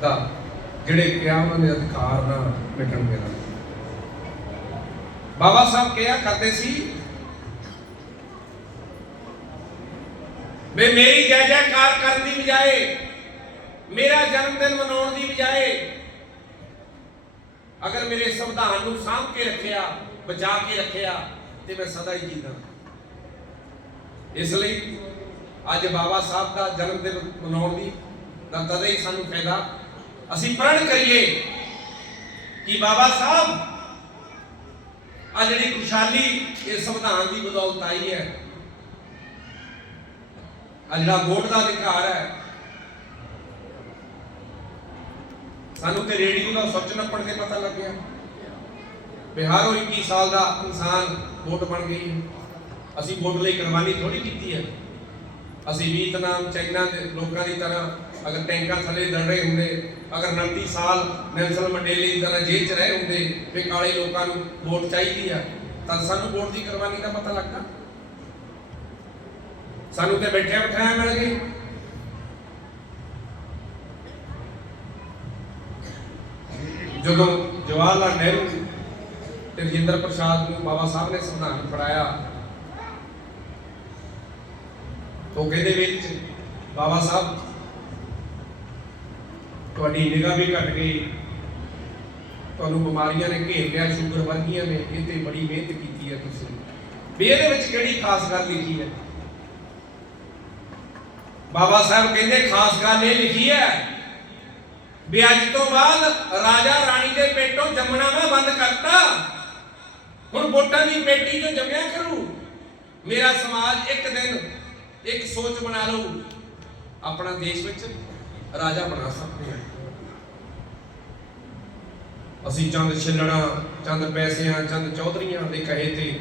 ਦਾ ਜਿਹੜੇ ਕਿਹਾ ਉਹਨਾਂ ਦੇ ਅਧਿਕਾਰ ਨਾਲ ਮਿਟਣ ਦੇਣਾ ਬਾਬਾ ਸਾਹਿਬ ਕਿਹਾ ਕਰਦੇ ਸੀ ਵੇ ਮੇਰੀ ਜੈ ਜੈਕਾਰ ਕਰਨ ਦੀ ਬਜਾਏ, ਮੇਰਾ ਜਨਮ ਦਿਨ ਮਨਾਉਣ ਦੀ ਬਜਾਏ, ਅਗਰ ਮੇਰੇ ਸੰਵਿਧਾਨ ਨੂੰ ਸਾਂਭ ਕੇ ਰੱਖਿਆ, ਬਚਾ ਕੇ ਰੱਖਿਆ, ਤੇ ਮੈਂ ਸਦਾ ਹੀ ਜੀਦਾ ਇਸ ਲਈ ਅੱਜ ਬਾਬਾ ਸਾਹਿਬ ਦਾ ਜਨਮ ਦਿਨ ਮਨਾਉਣ ਦੀ ਦਾ ਤਦੇ ਹੀ ਸਾਨੂੰ ਫਾਇਦਾ ਅਸੀਂ ਪ੍ਰਣ ਕਰੀਏ ਕਿ ਬਾਬਾ ਸਾਹਿਬ ਆ ਜਿਹੜੀ ਖੁਸ਼ਹਾਲੀ ਇਸ ਸੰਵਿਧਾਨ ਦੀ ਬਦੌਲਤ ਆਈ ਹੈ ਆ ਜਿਹੜਾ ਵੋਟ ਦਾ ਅਧਿਕਾਰ ਹੈ, ਸਾਨੂੰ ਤੇ ਰੇਡੀਓ ਦਾ ਸੱਚ ਨੱਪੜ ਕੇ ਪਤਾ ਲੱਗਿਆ। ਬਿਹਾਰ ਉਹ 21 ਸਾਲ ਦਾ ਇਨਸਾਨ ਵੋਟ ਬਣ ਗਈ ਅਸੀਂ ਵੋਟ ਲਈ ਕੁਰਬਾਨੀ ਥੋੜੀ ਕੀਤੀ ਹੈ। ਅਸੀਂ ਵੀਤਨਾਮ ਚਾਈਨਾ ਦੇ ਲੋਕਾਂ ਦੀ ਤਰ੍ਹਾਂ ਅਗਰ ਟੈਂਕਾਂ ਥੱਲੇ ਦੜ ਰਹੇ ਹੁੰਦੇ, ਅਗਰ 29 ਸਾਲ ਨੈਲਸਨ ਮੰਡੇਲੇ ਦੀ ਤਰ੍ਹਾਂ ਜੇਲ੍ਹ 'ਚ ਰਹੇ ਹੁੰਦੇ ਵੀ ਕਾਲੇ ਲੋਕਾਂ ਨੂੰ ਵੋਟ ਚਾਹੀਦੀ ਆ। ਤਾਂ ਸਾਨੂੰ ਵੋਟ ਦੀ ਕੁਰਬਾਨੀ ਦਾ ਪਤਾ ਲੱਗਦਾ। ਸਾਨੂੰ ਤੇ ਬੈਠਿਆ ਬਿਠਾਇਆ ਮਿਲ ਗਈ ਜਦੋਂ ਜਵਾਹਰ ਲਾਲ ਨਹਿਰੂ ਤੇ ਰਜਿੰਦਰ ਪ੍ਰਸਾਦ ਨੂੰ ਬਾਬਾ ਸਾਹਿਬ ਨੇ ਸੰਵਿਧਾਨ ਪੜਾਇਆ ਉਹ ਕਹਿੰਦੇ ਵਿੱਚ ਬਾਬਾ ਸਾਹਿਬ, ਤੁਹਾਡੀ ਨਿਗਾਹ ਵੀ ਘਟ ਗਈ। ਤੁਹਾਨੂੰ ਬਿਮਾਰੀਆਂ ਨੇ ਘੇਰ ਲਿਆ, ਸ਼ੂਗਰ ਵਰਗੀਆਂ ਨੇ, ਇਹ ਤੇ ਬੜੀ ਮਿਹਨਤ ਕੀਤੀ ਹੈ ਤੁਸੀਂ। ਵੀ ਇਹਦੇ ਵਿੱਚ ਕਿਹੜੀ ਖਾਸ ਗੱਲ ਲਿਖੀ ਹੈ? ਬਾਬਾ ਸਾਹਿਬ ਕਹਿੰਦੇ, ਖਾਸ ਗੱਲ ਇਹ ਲਿਖੀ ਹੈ ਵੀ ਅੱਜ ਤੋਂ ਬਾਅਦ ਰਾਜਾ ਰਾਣੀ ਦੇ ਪੇਟੋਂ ਜੰਮਣਾ ਮੈਂ ਬੰਦ ਕਰਤਾ। ਹੁਣ ਵੋਟਾਂ ਦੀ ਪੇਟੀ ਜੋ ਜੰਮਿਆ ਕਰੂ। ਮੇਰਾ ਸਮਾਜ ਇੱਕ ਦਿਨ ਇੱਕ ਸੋਚ ਬਣਾ ਲਓ। ਆਪਣਾ ਦੇਸ਼ ਵਿੱਚ ਰਾਜਾ ਬਣਾ ਸਕਦੇ ਹਾਂ। ਅਸੀਂ ਚੰਦ ਛਿੱਲਣਾ, ਚੰਦ ਪੈਸਿਆਂ, ਚੰਦ ਚੌਧਰੀਆਂ ਦੇ ਕਹੇ ਤੇ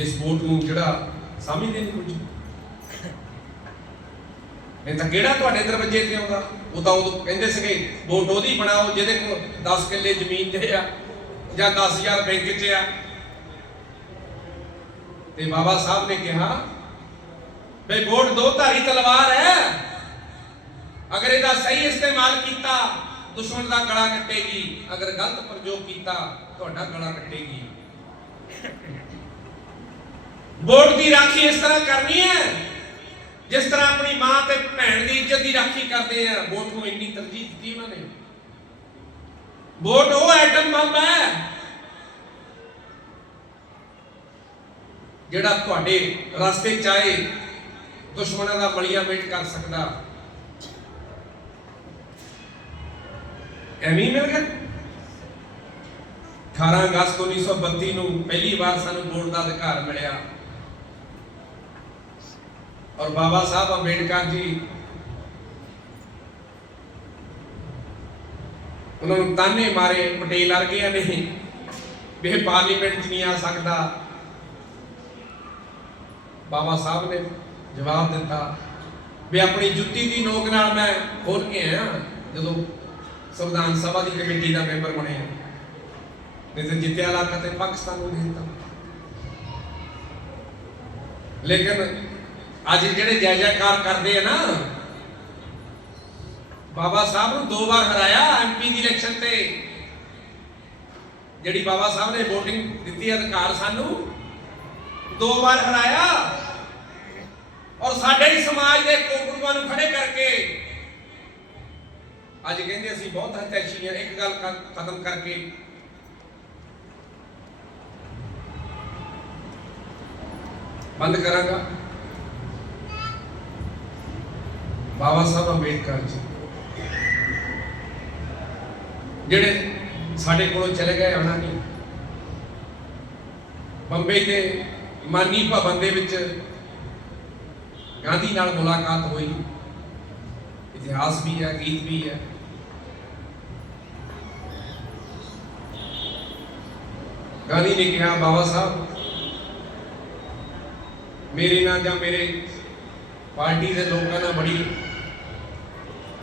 ਇਸ ਵੋਟ ਨੂੰ ਜਿਹੜਾ ਸਮਝਦੇ ਨਹੀਂ ਕੁਝ। ਨਹੀਂ ਤਾਂ ਕਿਹੜਾ ਤੁਹਾਡੇ ਦਰਵਾਜ਼ੇ ਤੇ ਆਉਂਦਾ? ਉਹ ਤਾਂ ਉਹ ਕਹਿੰਦੇ ਸੀਗੇ, ਵੋਟ ਉਹਦੀ ਬਣਾਓ, ਜਿਹਦੇ ਕੋਲ 10 ਕਿੱਲੇ ਜ਼ਮੀਨ ਤੇ ਆ ਜਾਂ 10000 ਬੈਂਕ 'ਚ ਆ। ਤੇ ਬਾਬਾ ਸਾਹਿਬ ਨੇ ਕਿਹਾ ਬਈ ਵੋਟ ਦੋ ਧਾਰੀ ਤਲਵਾਰ ਹੈ। ਅਗਰ ਇਹਦਾ ਸਹੀ ਇਸਤੇਮਾਲ ਕੀਤਾ, ਦੁਸ਼ਮਣ ਦਾ ਗਲਾ ਕੱਟੇਗੀ। ਅਗਰ ਗਲਤ ਪ੍ਰਯੋਗ ਕੀਤਾ, ਤੁਹਾਡਾ ਗਲਾ ਕੱਟੇਗੀ। ਵੋਟ ਦੀ ਰਾਖੀ ਇਸ ਤਰ੍ਹਾਂ ਕਰਨੀ ਹੈ, ਜਿਸ ਤਰ੍ਹਾਂ ਆਪਣੀ ਮਾਂ ਤੇ ਭੈਣ ਦੀ ਇੱਜ਼ਤ ਦੀ ਰਾਖੀ ਕਰਦੇ ਆ। ਵੋਟ ਨੂੰ ਇੰਨੀ ਤਰਜੀਹ ਦਿੱਤੀ ਉਹਨਾਂ ਨੇ। ਵੋਟ ਉਹ ਐਟਮ ਬੰਬ ਹੈ, ਜਿਹੜਾ ਤੁਹਾਡੇ ਰਸਤੇ ਚ ਆਏ ਦੁਸ਼ਮਣਾਂ ਦਾ ਮਲੀਆ ਮੇਟ ਕਰ ਸਕਦਾ। ਐਵੇਂ ਮਿਲ ਗਿਆ? 18 ਅਗਸਤ 1932 ਨੂੰ ਪਹਿਲੀ ਵਾਰ ਸਾਨੂੰ ਵੋਟ ਦਾ ਅਧਿਕਾਰ ਮਿਲਿਆ। ਔਰ ਬਾਬਾ ਸਾਹਿਬ ਅੰਬੇਡਕਰ ਜੀ, ਉਹਨਾਂ ਨੂੰ ਤਾਨੇ ਮਾਰੇ, ਪਟੇਲ ਵਰਗਿਆਂ ਨੇ ਵੀ ਪਾਰਲੀਮੈਂਟ 'ਚ ਨਹੀਂ ਆ ਸਕਦਾ। ਬਾਬਾ ਸਾਹਿਬ ਨੇ ਜਵਾਬ ਦਿੱਤਾ ਵੀ ਆਪਣੀ ਜੁੱਤੀ ਦੀ ਨੋਕ ਨਾਲ ਮੈਂ ਖੋਲ ਕੇ ਆਇਆ ਜਦੋਂ ਸੰਵਿਧਾਨ ਸਭਾ ਦੀ ਕਮੇਟੀ ਦਾ ਮੈਂਬਰ ਬਣਿਆ। ਨਹੀਂ ਤਾਂ ਜਿੱਤਿਆ ਇਲਾਕਾ ਤੇ ਪਾਕਿਸਤਾਨ ਨੂੰ ਦਿੱਤਾ। ਲੇਕਿਨ ਅੱਜ ਜਿਹੜੇ ਜੈ ਜੈਕਾਰ ਕਰਦੇ ਆ ਨਾ, ਬਾਬਾ ਸਾਹਿਬ ਨੂੰ ਦੋ ਵਾਰ ਹਰਾਇਆ ਐਮਪੀ ਦੀ ਇਲੈਕਸ਼ਨ ਤੇ। ਜਿਹੜੀ ਬਾਬਾ ਸਾਹਿਬ ਨੇ VOTING ਦਿੱਤੀ ਅਧਿਕਾਰ ਸਾਨੂੰ, ਦੋ ਵਾਰ ਹਰਾਇਆ। ਔਰ ਸਾਡੇ ਹੀ ਸਮਾਜ ਦੇ ਕੋਕੜੂਆਂ ਨੂੰ ਖੜੇ ਕਰਕੇ ਅੱਜ ਕਹਿੰਦੇ ਅਸੀਂ ਬਹੁਤ ਹਤੈਸ਼ੀ ਹਾਂ, ਇੱਕ ਗੱਲ ਖਤਮ ਕਰਕੇ। ਬੰਦ ਕਰਾਂਗਾ। ਬਾਬਾ ਸਾਹਿਬ ਅੰਬੇਦਕਰ ਜੀ, ਜਿਹੜੇ ਸਾਡੇ ਕੋਲੋਂ ਚਲੇ ਗਏ ਉਹਨਾਂ ਨੇ ਬੰਬੇ ਦੇ ਮਾਨੀ ਭਵਨ ਦੇ ਵਿੱਚ ਗਾਂਧੀ ਨਾਲ ਮੁਲਾਕਾਤ ਹੋਈ। ਇਤਿਹਾਸ ਵੀ ਹੈ, ਗੀਤ ਵੀ ਹੈ। ਗਾਂਧੀ ਨੇ ਕਿਹਾ, ਬਾਬਾ ਸਾਹਿਬ, ਮੇਰੇ ਨਾਲ ਜਾਂ ਮੇਰੇ ਪਾਰਟੀ ਦੇ ਲੋਕਾਂ ਨਾਲ ਬੜੀ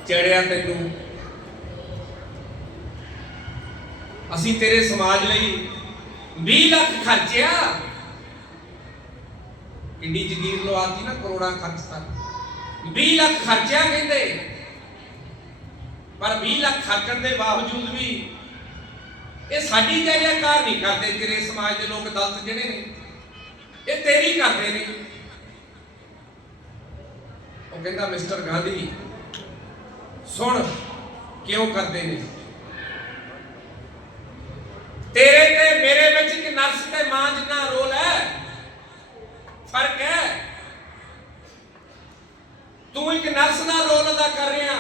ਚੜਿਆ ਤੈਨੂੰ। ਅਸੀਂ ਤੇਰੇ ਸਮਾਜ ਲਈ 20 ਲੱਖ ਖਰਚਿਆ। ਕਿੰਨੀ ਜ਼ਗੀਰ ਲਵਾਤੀ ਨਾ ਕਰੋੜਾਂ ਖਰਚਤਾ 20 ਲੱਖ ਖਰਚਿਆ ਕਹਿੰਦੇ। ਪਰ 20 ਲੱਖ ਖਰਚਣ ਦੇ ਬਾਵਜੂਦ ਵੀ ਇਹ ਸਾਡੀ ਜੈ ਜੈਕਾਰ ਨਹੀਂ ਕਰਦੇ ਤੇਰੇ ਸਮਾਜ ਦੇ ਲੋਕ ਦਲਤ ਜਿਹੜੇ ਨੇ। ਇਹ ਤੇਰੀ ਕਰਦੇ ਨੇ। ਉਹ ਕਹਿੰਦਾ, ਮਿਸਟਰ ਗਾਂਧੀ, ਸੁਣ ਕਿਉਂ ਕਰਦੇ ਨੇ? ਤੇਰੇ ਤੇ ਮੇਰੇ ਵਿੱਚ ਇੱਕ ਨਰਸ ਤੇ ਮਾਂ ਜਿੰਨਾ ਰੋਲ ਫ਼ਰਕ ਹੈ? ਤੂੰ ਇੱਕ ਨਰਸ ਦਾ ਰੋਲ ਅਦਾ ਕਰ ਰਿਹਾ।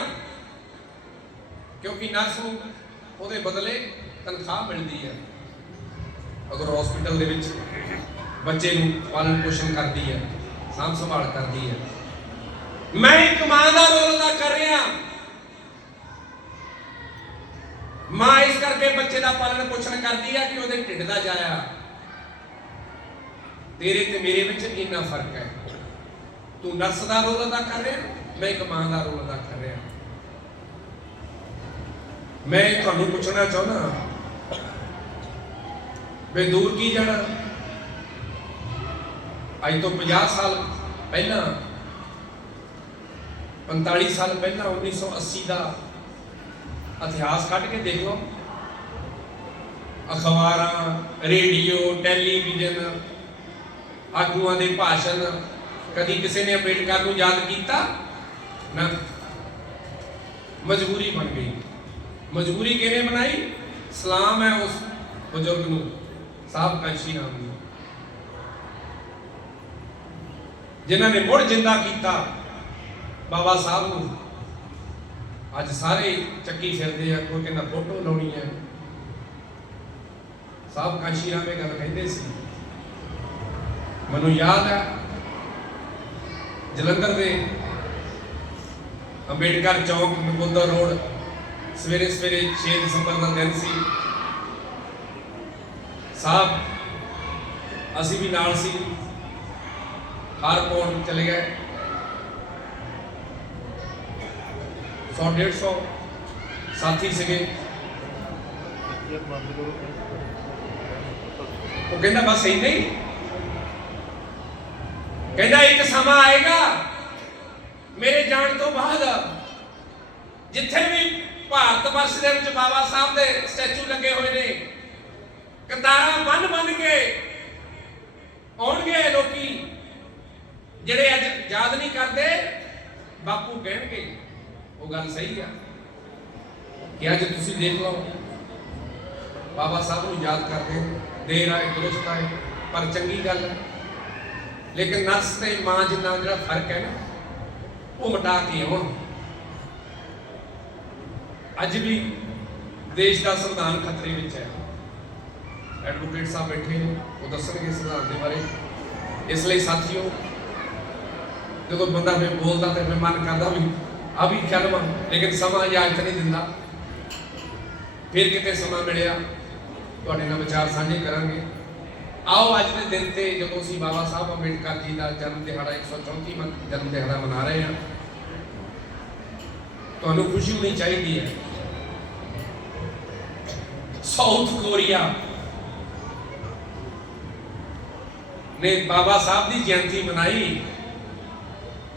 ਕਿਉਂਕਿ ਨਰਸ ਨੂੰ ਉਹਦੇ ਬਦਲੇ ਤਨਖਾਹ ਮਿਲਦੀ ਹੈ। ਅਗਰ ਹਸਪੀਟਲ ਦੇ ਵਿੱਚ ਬੱਚੇ ਨੂੰ ਪਾਲਣ ਪੋਸ਼ਣ ਕਰਦੀ ਹੈ, ਸਾਂਭ ਸੰਭਾਲ ਕਰਦੀ ਹੈ। ਮੈਂ ਇੱਕ ਮਾਂ ਦਾ ਰੋਲ ਅਦਾ ਕਰ ਰਿਹਾ। ਮਾਂ ਇਸ ਕਰਕੇ ਬੱਚੇ ਦਾ ਪਾਲਣ ਪੋਸ਼ਣ ਕਰਦੀ ਹੈ ਕਿ ਉਹਦੇ ਢਿੱਡ ਦਾ ਜਾਇਆ। ਤੇਰੇ ਤੇ ਮੇਰੇ ਵਿੱਚ ਇੰਨਾ ਫ਼ਰਕ ਹੈ। ਤੂੰ ਨਰਸ ਦਾ ਰੋਲ ਅਦਾ ਕਰ ਰਿਹਾ ਮੈਂ ਇੱਕ ਮਾਂ ਦਾ ਰੋਲ ਅਦਾ ਕਰ ਰਿਹਾ ਮੈਂ ਤੁਹਾਨੂੰ ਪੁੱਛਣਾ ਚਾਹੁੰਦਾ ਵੇ ਦੂਰ ਕੀ ਜਾਣਾ? ਅੱਜ ਤੋਂ 50 ਸਾਲ ਪਹਿਲਾਂ 45 ਸਾਲ ਪਹਿਲਾਂ 1980 ਦਾ ਇਤਿਹਾਸ ਕੱਢ ਕੇ ਦੇਖੋ। ਅਖਬਾਰਾਂ, ਰੇਡੀਓ, ਟੈਲੀਵਿਜ਼ਨ ਆਗੂਆਂ ਦੇ ਭਾਸ਼ਣ ਕਦੀ ਕਿਸੇ ਨੇ ਅੰਬੇਡਕਰ ਨੂੰ ਯਾਦ ਕੀਤਾ? ਨਾ। ਮਜਬੂਰੀ ਬਣ ਗਈ। ਮਜਬੂਰੀ ਕਿਹਨੇ ਬਣਾਈ? ਸਲਾਮ ਹੈ ਉਸ ਬਜ਼ੁਰਗ ਨੂੰ ਸਾਹਿਬ ਕੰਸ਼ੀ ਨਾਮ ਦੀ ਜਿਨ੍ਹਾਂ ਨੇ ਮੁੜ ਜਿੰਦਾ ਕੀਤਾ, ਬਾਬਾ ਸਾਹਿਬ ਨੂੰ। ਅੱਜ ਸਾਰੇ ਚੱਕੀ ਫਿਰਦੇ ਆ, ਕੋਈ ਕਹਿੰਦਾ ਫੋਟੋ ਲਾਉਣੀ ਹੈ। ਸਾਹਿਬ ਕਾਸ਼ੀ ਰਾਮ ਇਹ ਗੱਲ ਕਹਿੰਦੇ ਸੀ। ਮੈਨੂੰ ਯਾਦ ਹੈ ਜਲੰਧਰ ਦੇ ਅੰਬੇਡਕਰ ਚੌਕ, ਨਕੁੰਦਰ ਰੋਡ, ਸਵੇਰੇ ਸਵੇਰੇ 6 ਦਸੰਬਰ ਦਾ ਦਿਨ ਸੀ। ਸਾਹਿਬ, ਅਸੀਂ ਵੀ ਨਾਲ ਸੀ। ਹਰ ਕੋਣ ਚਲੇ ਗਏ। 100 150 ਸਾਥੀ ਸੀਗੇ। ਉਹ ਕਹਿੰਦਾ, ਬਸ ਇੰਨਾ ਹੀ? ਕਹਿੰਦਾ, ਇੱਕ ਸਮਾਂ ਆਏਗਾ, ਮੇਰੇ ਜਾਣ ਤੋਂ ਬਾਅਦ ਜਿੱਥੇ ਵੀ ਭਾਰਤ ਵਰਸ਼ ਦੇ ਵਿੱਚ ਬਾਬਾ ਸਾਹਿਬ ਦੇ ਸਟੈਚੂ ਲੱਗੇ ਹੋਏ ਨੇ, ਕਤਾਰਾਂ ਬੰਨ ਬੰਨ ਕੇ ਆਉਣਗੇ ਲੋਕੀ, ਜਿਹੜੇ ਅੱਜ ਯਾਦ ਨਹੀਂ ਕਰਦੇ, ਬਾਪੂ ਕਹਿਣਗੇ, ਉਹ ਗੱਲ ਸਹੀ ਆ ਕਿ ਅੱਜ ਤੁਸੀਂ ਦੇਖ ਲਓ, ਬਾਬਾ ਸਾਹਿਬ ਨੂੰ ਯਾਦ ਕਰਦੇ, ਦੇਰ ਆਏ, ਦਰੁਸਤ ਆਏ, ਪਰ ਚੰਗੀ ਗੱਲ ਹੈ। ਲੇਕਿਨ ਨਰਸ ਤੇ ਮਾਂ ਜਿੰਨਾ ਜਿਹੜਾ ਫ਼ਰਕ ਹੈ ਨਾ, ਉਹ ਮਿਟਾ ਕੇ ਆਉਣ। ਅੱਜ ਵੀ ਦੇਸ਼ ਦਾ ਸੰਵਿਧਾਨ ਖਤਰੇ ਵਿੱਚ ਹੈ। ਐਡਵੋਕੇਟ ਸਾਹਿਬ ਬੈਠੇ ਨੇ, ਉਹ ਦੱਸਣਗੇ ਸੰਵਿਧਾਨ ਦੇ ਬਾਰੇ। ਇਸ ਲਈ ਸਾਥੀਓ, ਜਦੋਂ ਬੰਦਾ ਫਿਰ ਬੋਲਦਾ ਤੇ ਫਿਰ ਮਨ ਕਰਦਾ ਵੀ ਆ ਵੀ ਕਲਮਾ ਲੇਕਿਨ ਸਮਾਂ ਇਜਾਜ਼ਤ ਨਹੀਂ ਦਿੰਦਾ। ਫਿਰ ਕਿਤੇ ਸਮਾਂ ਮਿਲਿਆ, ਤੁਹਾਡੇ ਨਾਲ ਵਿਚਾਰ ਸਾਂਝੇ ਕਰਾਂਗੇ। ਆਓ ਅੱਜ ਦੇ ਦਿਨ ਤੇ ਜਦੋਂ ਅਸੀਂ ਬਾਬਾ ਸਾਹਿਬ ਅੰਬੇਡਕਰ ਜੀ ਦਾ ਜਨਮ ਦਿਹਾੜਾ 134ਵਾਂ ਜਨਮ ਦਿਹਾੜਾ ਮਨਾ ਰਹੇ ਹਾਂ, ਤੁਹਾਨੂੰ ਖੁਸ਼ੀ ਹੋਣੀ ਚਾਹੀਦੀ ਹੈ। ਸਾਊਥ ਕੋਰੀਆ ਨੇ ਬਾਬਾ ਸਾਹਿਬ ਦੀ ਜਯੰਤੀ ਮਨਾਈ,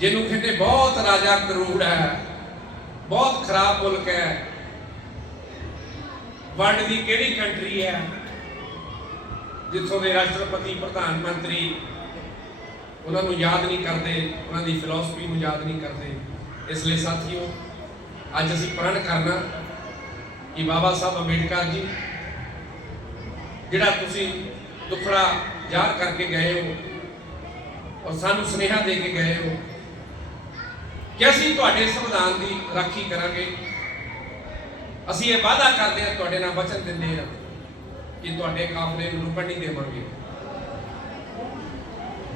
ਜਿਹਨੂੰ ਕਹਿੰਦੇ ਬਹੁਤ ਰਾਜਾ ਕਰੂੜ ਹੈ, ਬਹੁਤ ਖਰਾਬ ਮੁਲਕ ਹੈ ਵਰਲਡ ਦੀ ਕਿਹੜੀ ਕੰਟਰੀ ਹੈ? ਜਿੱਥੋਂ ਦੇ ਰਾਸ਼ਟਰਪਤੀ, ਪ੍ਰਧਾਨ ਮੰਤਰੀ ਉਹਨਾਂ ਨੂੰ ਯਾਦ ਨਹੀਂ ਕਰਦੇ, ਉਹਨਾਂ ਦੀ ਫਿਲਾਸਫੀ ਨੂੰ ਯਾਦ ਨਹੀਂ ਕਰਦੇ। ਇਸ ਲਈ ਸਾਥੀਓ, ਅੱਜ ਅਸੀਂ ਪ੍ਰਣ ਕਰਨਾ ਕਿ ਬਾਬਾ ਸਾਹਿਬ ਅੰਬੇਡਕਰ ਜੀ, ਜਿਹੜਾ ਤੁਸੀਂ ਦੁਖੜਾ ਜ਼ਾਹਰ ਕਰਕੇ ਗਏ ਹੋ ਔਰ ਸਾਨੂੰ ਸੁਨੇਹਾ ਦੇ ਕੇ ਗਏ ਹੋ, ਕਿ ਅਸੀਂ ਤੁਹਾਡੇ ਸੰਵਿਧਾਨ ਦੀ ਰਾਖੀ ਕਰਾਂਗੇ। ਅਸੀਂ ਇਹ ਵਾਅਦਾ ਕਰਦੇ ਹਾਂ, ਤੁਹਾਡੇ ਨਾਲ ਵਚਨ ਦਿੰਦੇ ਹਾਂ। ਕਿ ਤੁਹਾਡੇ ਕਾਫਲੇ ਨੂੰ ਰੁਕਣ ਨਹੀਂ ਦੇਵਾਂਗੇ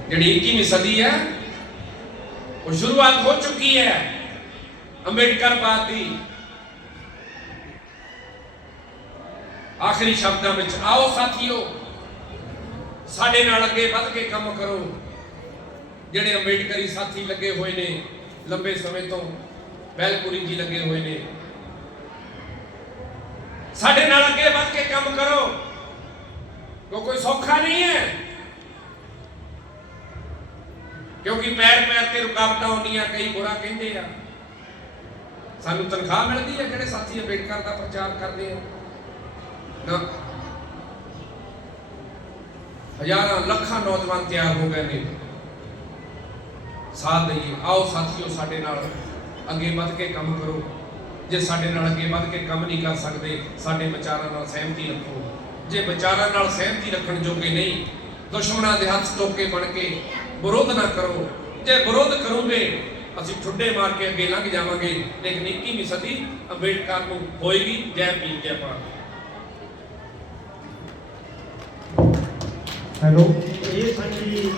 ਜਿਹੜੀ 21ਵੀਂ ਸਦੀ ਹੈ, ਉਹ ਸ਼ੁਰੂਆਤ ਹੋ ਚੁੱਕੀ ਹੈ। ਅੰਬੇਡਕਰ ਬਾਦ ਦੀ ਆਖਰੀ ਸ਼ਬਦਾਂ ਵਿੱਚ, ਆਓ ਸਾਥੀਓ, ਸਾਡੇ ਨਾਲ ਅੱਗੇ ਵੱਧ ਕੇ ਕੰਮ ਕਰੋ। ਜਿਹੜੇ ਅੰਬੇਡਕਰੀ ਸਾਥੀ ਲੱਗੇ ਹੋਏ ਨੇ, ਲੰਬੇ ਸਮੇਂ ਤੋਂ ਬੈਲਪੁਰੀ ਜੀ ਲੱਗੇ ਹੋਏ ਨੇ। ਸਾਡੇ ਨਾਲ ਅੱਗੇ ਵੱਧ ਕੇ ਕੰਮ ਕਰੋ। ਕਿਉਂ ਕੋਈ ਸੌਖਾ ਨਹੀਂ ਹੈ। ਕਿਉਂਕਿ ਪੈਰ ਪੈਰ ਤੇ ਰੁਕਾਵਟਾਂ ਆਉਂਦੀਆਂ, ਕਈ ਬੁਰਾ ਕਹਿੰਦੇ ਆ। ਸਾਨੂੰ ਤਨਖਾਹ ਮਿਲਦੀ ਹੈ, ਜਿਹੜੇ ਸਾਥੀ ਅੰਬੇਡਕਰ ਦਾ ਪ੍ਰਚਾਰ ਕਰਦੇ ਆ। ਨਾ। ਹਜ਼ਾਰਾਂ, ਲੱਖਾਂ ਨੌਜਵਾਨ ਤਿਆਰ ਹੋ ਗਏ ਨੇ। ਸਾਥ ਦਈਏ। ਆਓ ਸਾਥੀਓ, ਸਾਡੇ ਨਾਲ ਅੱਗੇ ਵੱਧ ਕੇ ਕੰਮ ਕਰੋ। ਜੇ ਸਾਡੇ ਨਾਲ ਅੱਗੇ ਵੱਧ ਕੇ ਕੰਮ ਨਹੀਂ ਕਰ ਸਕਦੇ, ਸਾਡੇ ਵਿਚਾਰਾਂ ਨਾਲ ਸਹਿਮਤੀ ਰੱਖੋ। ਜੇ ਵਿਚਾਰਾਂ ਨਾਲ ਸਹਿਮਤੀ ਰੱਖਣ ਜੋਗੇ ਨਹੀਂ ਦੁਸ਼ਮਣਾਂ ਦੇ ਹੱਥ ਟੋਕੇ ਬਣ ਕੇ ਵਿਰੋਧ ਨਾ ਕਰੋ। ਜੇ ਵਿਰੋਧ ਕਰੋਗੇ ਅਸੀਂ ਠੁੱਡੇ ਮਾਰ ਕੇ ਅੱਗੇ ਲੰਘ ਜਾਵਾਂਗੇ। ਲੇਕਿਨ 21ਵੀਂ ਸਦੀ ਅੰਬੇਡਕਰ ਨੂੰ ਹੋਏਗੀ। ਜੈ ਭੀਮ ਜੈ ਭਾਰਤ। ਹੈਲੋ। ਇਹ ਸਾਡੀ